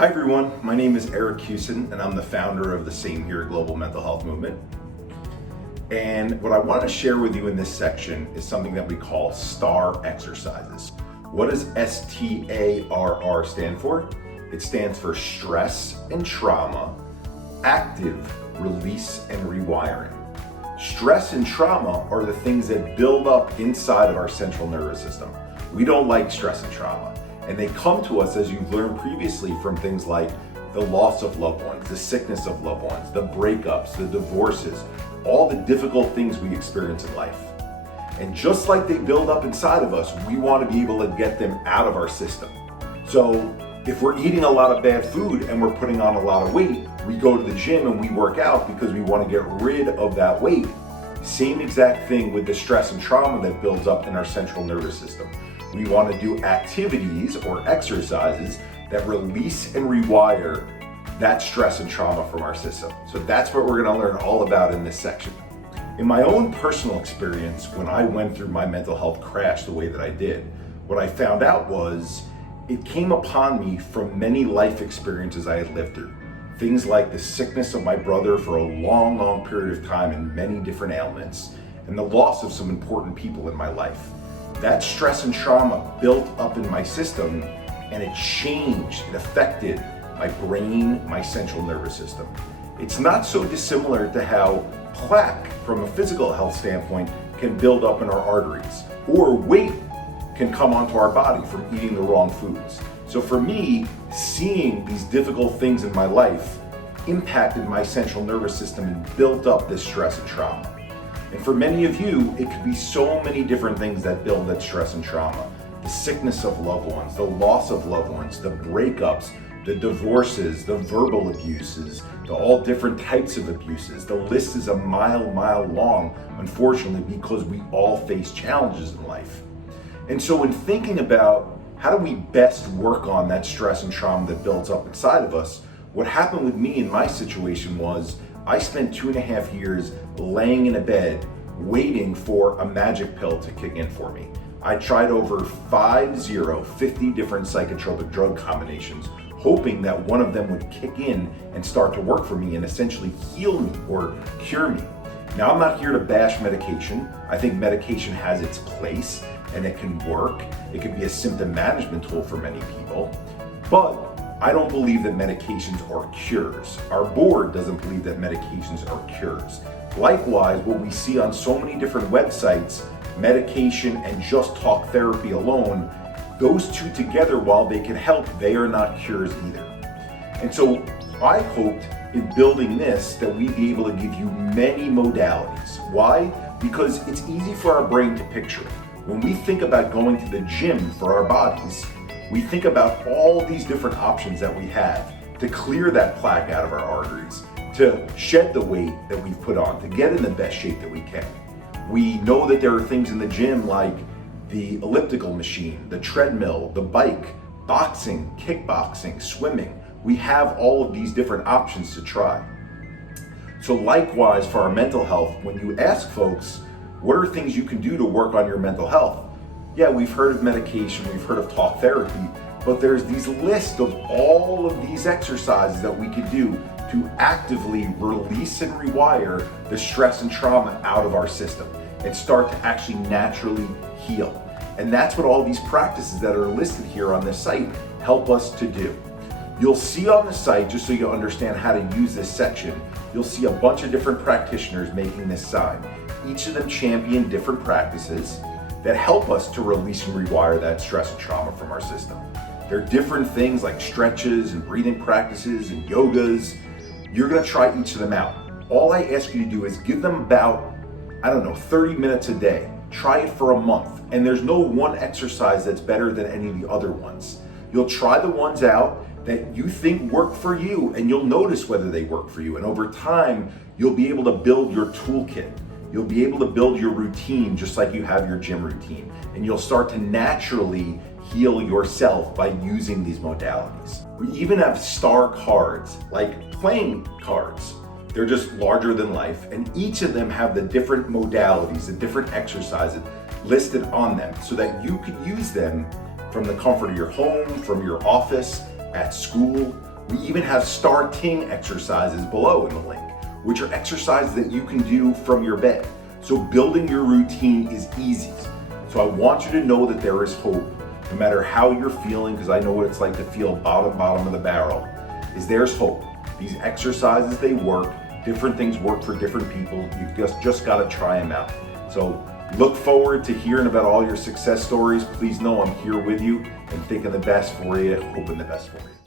Hi everyone, my name is Eric Hewson and I'm the founder of the Same Here Global Mental Health Movement. And what I want to share with you in this section is something that we call STAR exercises. What does STARR stand for? It stands for stress and trauma, active release and rewiring. Stress and trauma are the things that build up inside of our central nervous system. We don't like stress and trauma. And they come to us, as you've learned previously, from things like the loss of loved ones, the sickness of loved ones, the breakups, the divorces, all the difficult things we experience in life. And just like they build up inside of us, we want to be able to get them out of our system. So if we're eating a lot of bad food and we're putting on a lot of weight, we go to the gym and we work out because we want to get rid of that weight. Same exact thing with the stress and trauma that builds up in our central nervous system. We want to do activities or exercises that release and rewire that stress and trauma from our system. So that's what we're going to learn all about in this section. In my own personal experience, when I went through my mental health crash the way that I did, what I found out was it came upon me from many life experiences I had lived through. Things like the sickness of my brother for a long period of time and many different ailments, and the loss of some important people in my life. That stress and trauma built up in my system and it changed, it affected my brain, my central nervous system. It's not so dissimilar to how plaque from a physical health standpoint can build up in our arteries, or weight can come onto our body from eating the wrong foods. So for me, seeing these difficult things in my life impacted my central nervous system and built up this stress and trauma. And for many of you, it could be so many different things that build that stress and trauma. The sickness of loved ones, the loss of loved ones, the breakups, the divorces, the verbal abuses, the all different types of abuses. The list is a mile long, unfortunately, because we all face challenges in life. And so in thinking about how do we best work on that stress and trauma that builds up inside of us, what happened with me in my situation was I spent 2.5 years laying in a bed waiting for a magic pill to kick in for me. I tried over 50 different psychotropic drug combinations, hoping that one of them would kick in and start to work for me and essentially heal me or cure me. Now, I'm not here to bash medication. I think medication has its place and it can work. It can be a symptom management tool for many people, but I don't believe that medications are cures. Our board doesn't believe that medications are cures. Likewise, what we see on so many different websites, medication and just talk therapy alone, those two together, while they can help, they are not cures either. And so I hoped in building this that we'd be able to give you many modalities. Why? Because it's easy for our brain to picture. When we think about going to the gym for our bodies, we think about all these different options that we have to clear that plaque out of our arteries, to shed the weight that we've put on, to get in the best shape that we can. We know that there are things in the gym like the elliptical machine, the treadmill, the bike, boxing, kickboxing, swimming. We have all of these different options to try. So likewise for our mental health, when you ask folks, what are things you can do to work on your mental health? Yeah, we've heard of medication, we've heard of talk therapy, but there's these lists of all of these exercises that we could do to actively release and rewire the stress and trauma out of our system and start to actually naturally heal. And that's what all these practices that are listed here on this site help us to do. You'll see on the site, just so you understand how to use this section, you'll see a bunch of different practitioners making this sign. Each of them champion different practices that help us to release and rewire that stress and trauma from our system. There are different things like stretches and breathing practices and yogas. You're gonna try each of them out. All I ask you to do is give them about, 30 minutes a day. Try it for a month. And there's no one exercise that's better than any of the other ones. You'll try the ones out that you think work for you, and you'll notice whether they work for you. And over time, you'll be able to build your toolkit. You'll be able to build your routine just like you have your gym routine. And you'll start to naturally heal yourself by using these modalities. We even have STAR cards, like playing cards. They're just larger than life, and each of them have the different modalities, the different exercises listed on them so that you could use them from the comfort of your home, from your office, at school, We even have starting exercises below in the link, which are exercises that you can do from your bed. So building your routine is easy. So I want you to know that there is hope. No matter how you're feeling, because I know what it's like to feel bottom of the barrel, there's hope. These exercises, they work. Different things work for different people. You've just got to try them out. So look forward to hearing about all your success stories. Please know I'm here with you and thinking the best for you, hoping the best for you.